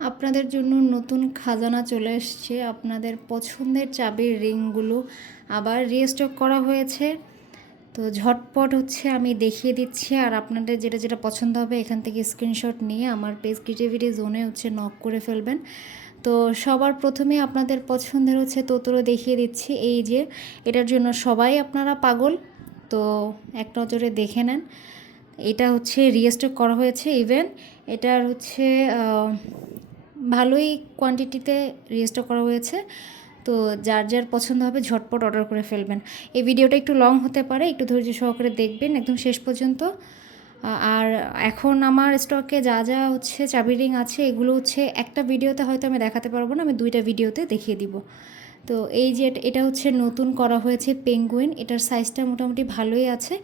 আপনাদের জন্য নতুন খাজানা চলে এসছে। আপনাদের পছন্দের চাবির রিংগুলো আবার রিস্টক করা হয়েছে। তো ঝটপট আমি দেখিয়ে দিচ্ছি, আর আপনাদের যেটা যেটা পছন্দ হবে এখান থেকে স্ক্রিনশট নিয়ে আমার পেজ ক্রিয়েটিভিটি জোনে নক করে ফেলবেন। তো সবার প্রথমে আপনাদের পছন্দের তোতলো দেখিয়ে দিচ্ছি। এই যে এটার জন্য সবাই আপনারা পাগল, তো এক নজরে দেখে নেন। এটা রিস্টক করা হয়েছে। ইভেন এটার ভালোই কোয়ান্টিটিতে রিস্টক করা হয়েছে। তো যার যার পছন্দ হবে ঝটপট অর্ডার করে ফেলবেন। এই ভিডিওটা একটু লং হতে পারে, একটু ধৈর্য সহকারে দেখবেন একদম শেষ পর্যন্ত। আর এখন আমার স্টকে যা যা চাবি রিং আছে এগুলো একটা ভিডিওতে হয়তো আমি দেখাতে পারবো না, আমি 2টা ভিডিওতে দেখিয়ে দিব। তো এই যে এটা নতুন করা হয়েছে পেঙ্গুইন। এটার সাইজটা মোটামুটি ভালোই আছে।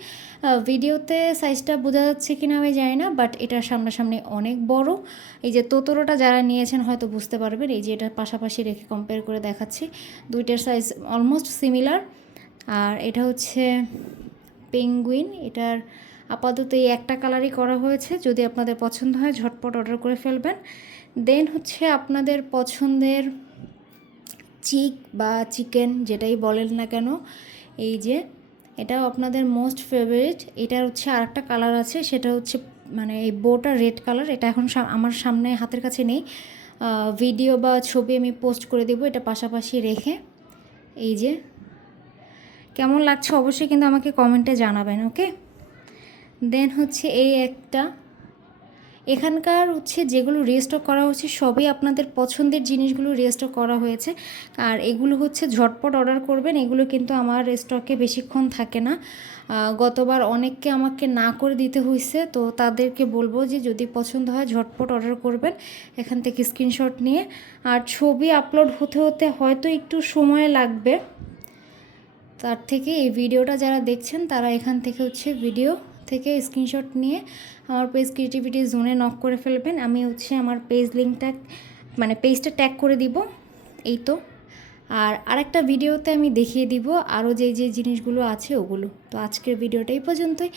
ভিডিওতে সাইজটা বোঝা যাচ্ছে কিনা আমি জানি না, বাট এটা সামনাসামনি অনেক বড়। এই যে তোতরোটা যারা নিয়েছেন হয়তো বুঝতে পারবেন। এই যে এটা পাশাপাশি রেখে কম্পেয়ার করে দেখাচ্ছি, দুইটার সাইজ অলমোস্ট সিমিলার। আর এটা পেঙ্গুইন। এটার আপাতত এই একটা কালারই করা হয়েছে। যদি আপনাদের পছন্দ হয় ঝটপট অর্ডার করে ফেলবেন। দেন আপনাদের পছন্দের চিক বা চিকেন যেটাই বলেন না কেন, এই যে এটাও আপনাদের মোস্ট ফেভারিট। এটার আরেকটা কালার আছে, সেটা মানে এই বোটা রেড কালার। এটা এখন আমার সামনে হাতের কাছে নেই, ভিডিও বা ছবি আমি পোস্ট করে দেবো এটা পাশাপাশি রেখে। এই যে কেমন লাগছে অবশ্যই কিন্তু আমাকে কমেন্টে জানাবেন, ওকে। দেন এই একটা এখানকার যেগুলো রিস্টক করা হচ্ছে সবই আপনাদের পছন্দের জিনিসগুলো রিস্টক করা হয়েছে। আর এগুলো ঝটপট অর্ডার করবেন, এগুলো কিন্তু আমার স্টকে বেশিক্ষণ থাকে না। গতবার অনেককে আমাকে না করে দিতে হয়েছে, তো তাদেরকে বলবো যে যদি পছন্দ হয় ঝটপট অর্ডার করবেন এখান থেকে স্ক্রিনশট নিয়ে। আর ছবি আপলোড হতে হতে হয়তো একটু সময় লাগবে, তার থেকে এই ভিডিওটা যারা দেখছেন তারা এখান থেকে ভিডিও থেকে স্ক্রিনশট নিয়ে আমার পেজ ক্রিয়েটিভিটি জোনে নক করে ফেলবেন। আমি আমার পেজ লিঙ্কটা মানে পেজটা ট্যাগ করে দিব, এই তো। আর আরেকটা ভিডিওতে আমি দেখিয়ে দিব আরও যে যে জিনিসগুলো আছে ওগুলো। তো আজকের ভিডিওটা এই পর্যন্তই।